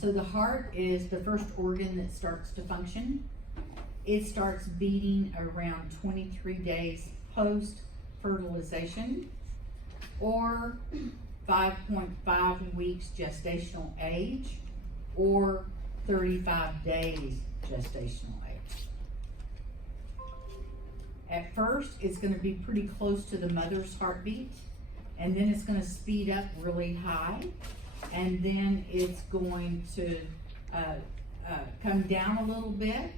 So the heart is the first organ that starts to function. It starts beating around 23 days post-fertilization, or 5.5 weeks gestational age, or 35 days gestational age. At first, it's going to be pretty close to the mother's heartbeat, and then it's going to speed up really high, and then it's going to come down a little bit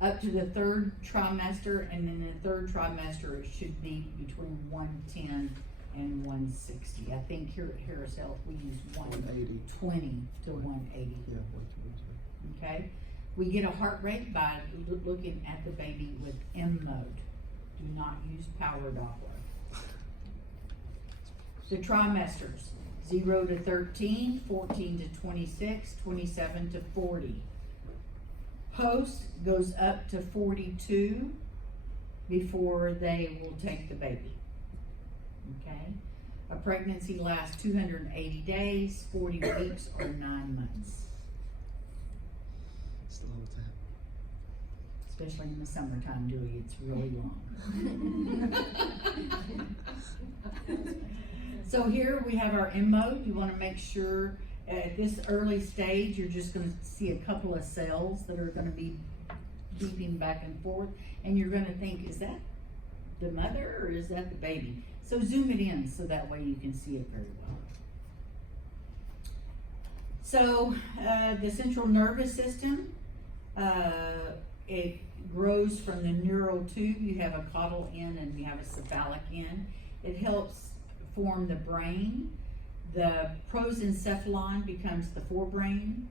up to the third trimester, and then the third trimester it should be between 110 and 160. I think here at Harris Health we use 120 to 180. Yeah, Okay, we get a heart rate by looking at the baby with M mode. Do not use power Doppler. The trimesters: 0 to 13, 14 to 26, 27 to 40. Post goes up to 42 before they will take the baby. Okay, a pregnancy lasts 280 days, 40 weeks, or 9 months. Slow as that. Especially in the summertime, Dewey, it's really long. So here we have our M mode. You want to make sure at this early stage, you're just going to see a couple of cells that are going to be beeping back and forth, and you're going to think, is that the mother or is that the baby? So zoom it in so that way you can see it very well. So the central nervous system, it grows from the neural tube. You have a caudal end and you have a cephalic end. It helps form the brain. The prosencephalon becomes the forebrain.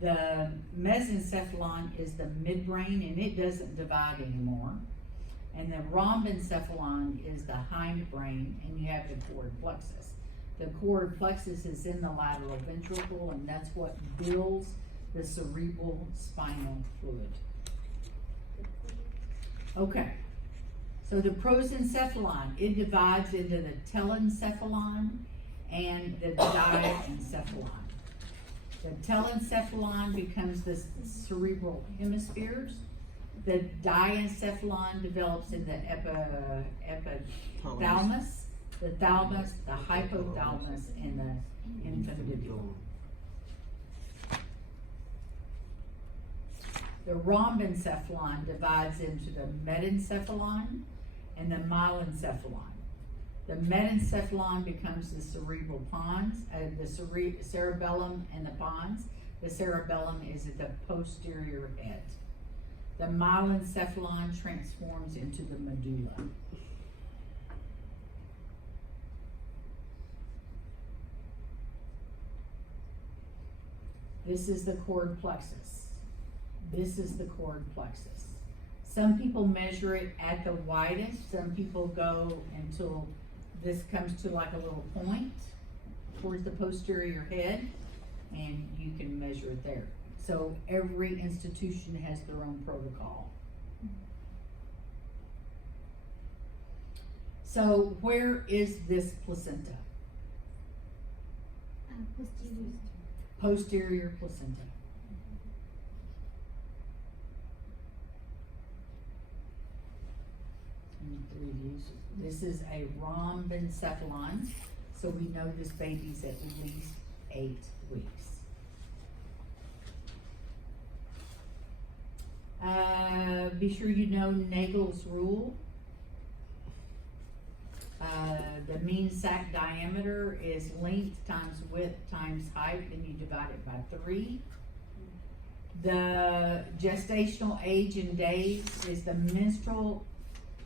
The mesencephalon is the midbrain, and it doesn't divide anymore. And the rhombencephalon is the hindbrain, and you have the cord plexus. The cord plexus is in the lateral ventricle, and that's what builds the cerebral spinal fluid. Okay, so the prosencephalon, it divides into the telencephalon and the diencephalon. The telencephalon becomes the cerebral hemispheres. The diencephalon develops in the epithalamus, the thalamus, the hypothalamus, and the infundibulum. The rhombencephalon divides into the metencephalon and the myelencephalon. The metencephalon becomes the cerebral pons, the cerebellum and the pons. The cerebellum is at the posterior head. The myelencephalon transforms into the medulla. This is the cord plexus. This is the cord plexus. Some people measure it at the widest. Some people go until this comes to like a little point towards the posterior head, and you can measure it there. So every institution has their own protocol. So where is this placenta? Posterior. Posterior placenta. This is a rhombencephalon, so we know this baby's at least 8 weeks. Be sure you know Nagel's rule. The mean sac diameter is length times width times height, then you divide it by 3. The gestational age in days is the menstrual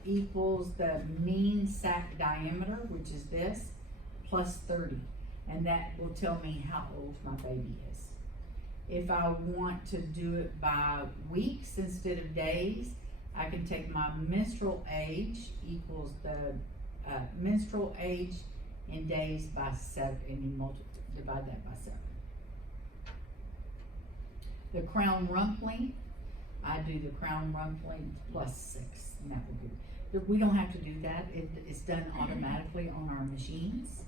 equals the mean sac diameter, which is this, plus 30. And that will tell me how old my baby is. If I want to do it by weeks instead of days, I can take my menstrual age equals the menstrual age in days by 7, and you divide that by 7. The crown rump length, I do the crown rump length plus 6, and that will do. We don't have to do that. It's done automatically on our machines.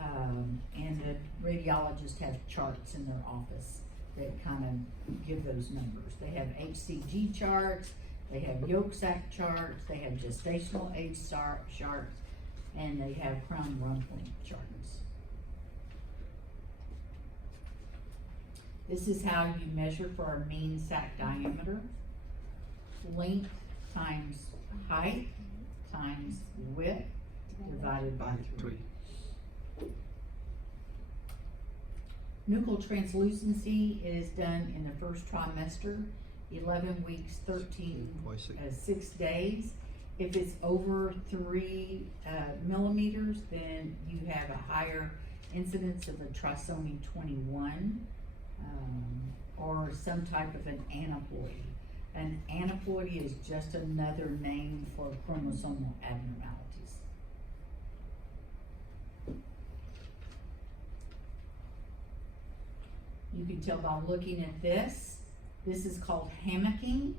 And the radiologists have charts in their office that kind of give those numbers. They have HCG charts, they have yolk sac charts, they have gestational age charts, and they have crown rumpling charts. This is how you measure for our mean sac diameter. Length times height times width divided by 3. Nuchal translucency is done in the first trimester, 11 weeks, 6 days. If it's over 3 millimeters, then you have a higher incidence of a trisomy 21 or some type of an aneuploidy. An aneuploidy is just another name for chromosomal abnormalities. You can tell by looking at this. This is called hammocking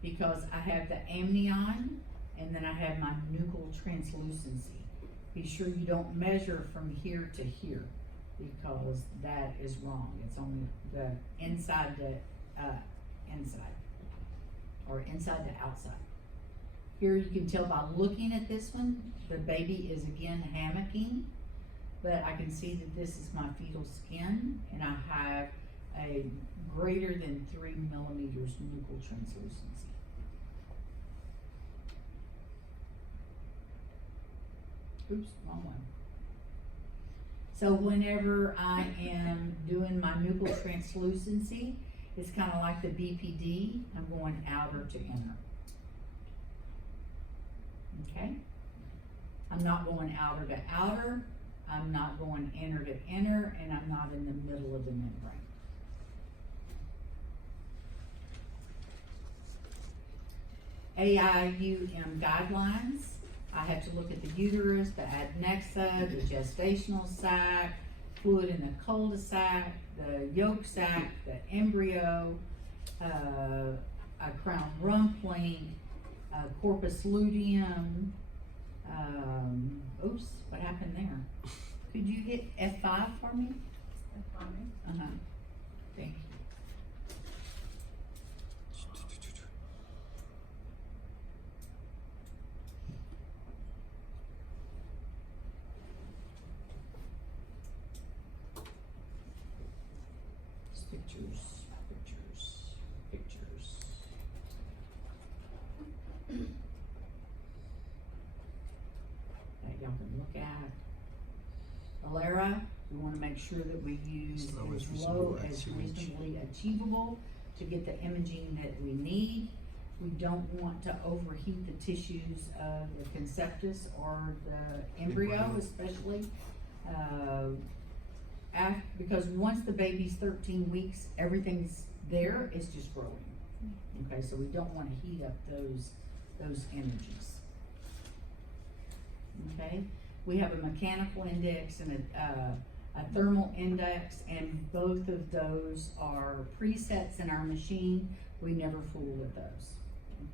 because I have the amnion and then I have my nuchal translucency. Be sure you don't measure from here to here because that is wrong. It's only the inside to inside or inside to outside. Here you can tell by looking at this one, the baby is again hammocking. But I can see that this is my fetal skin, and I have a greater than 3 millimeters nuchal translucency. Oops, wrong one. So whenever I am doing my nuchal translucency, it's kind of like the BPD. I'm going outer to inner. Okay? I'm not going outer to outer. I'm not going inner to inner, and I'm not in the middle of the membrane. AIUM guidelines. I have to look at the uterus, the adnexa, the gestational sac, fluid in the cul-de-sac, the yolk sac, the embryo, a crown rumpling, corpus luteum. Oops, what happened there? Could you hit F5 for me? F5. Thank you. Pictures. That y'all can look at. Alera, we want to make sure that we use as low as reasonably achievable to get the imaging that we need. We don't want to overheat the tissues of the conceptus or the embryo, especially. Because once the baby's 13 weeks, everything's there, it's just growing. Okay, so we don't want to heat up those energies. Okay, we have a mechanical index and a thermal index, and both of those are presets in our machine. We never fool with those.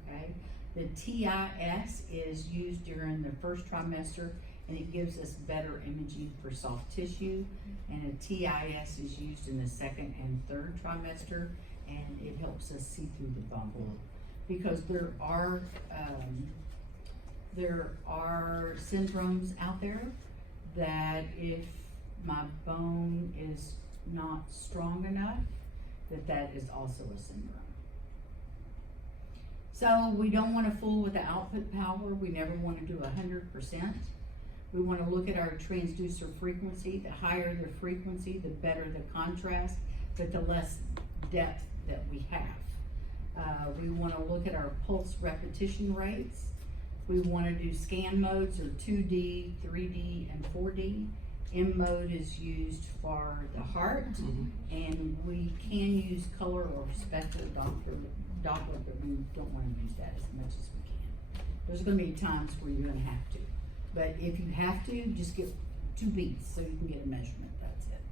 Okay, the TIS is used during the first trimester, and it gives us better imaging for soft tissue, and a TIS is used in the second and third trimester, and it helps us see through the bubble. Because there are syndromes out there that if my bone is not strong enough, that is also a syndrome. So we don't want to fool with the output power. We never want to do 100%. We want to look at our transducer frequency. The higher the frequency, the better the contrast, but the less depth that we have. We want to look at our pulse repetition rates. We want to do scan modes or 2D, 3D, and 4D. M mode is used for the heart, and we can use color or spectral Doppler, but we don't want to use that as much as we can. There's going to be times where you're going to have to. But if you have to, just get 2 beats so you can get a measurement. That's it.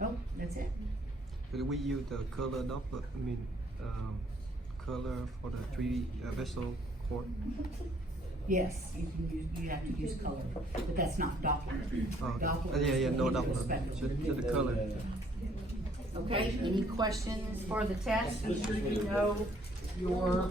Oh, that's it. But we use the color Doppler, color for the 3D vessel cord. Yes, you can use, you have to use color, but that's not Doppler. Oh, Doppler yeah, is yeah, the no individual Doppler. spectrum. Just the color. Okay, any questions for the test? Make sure you know your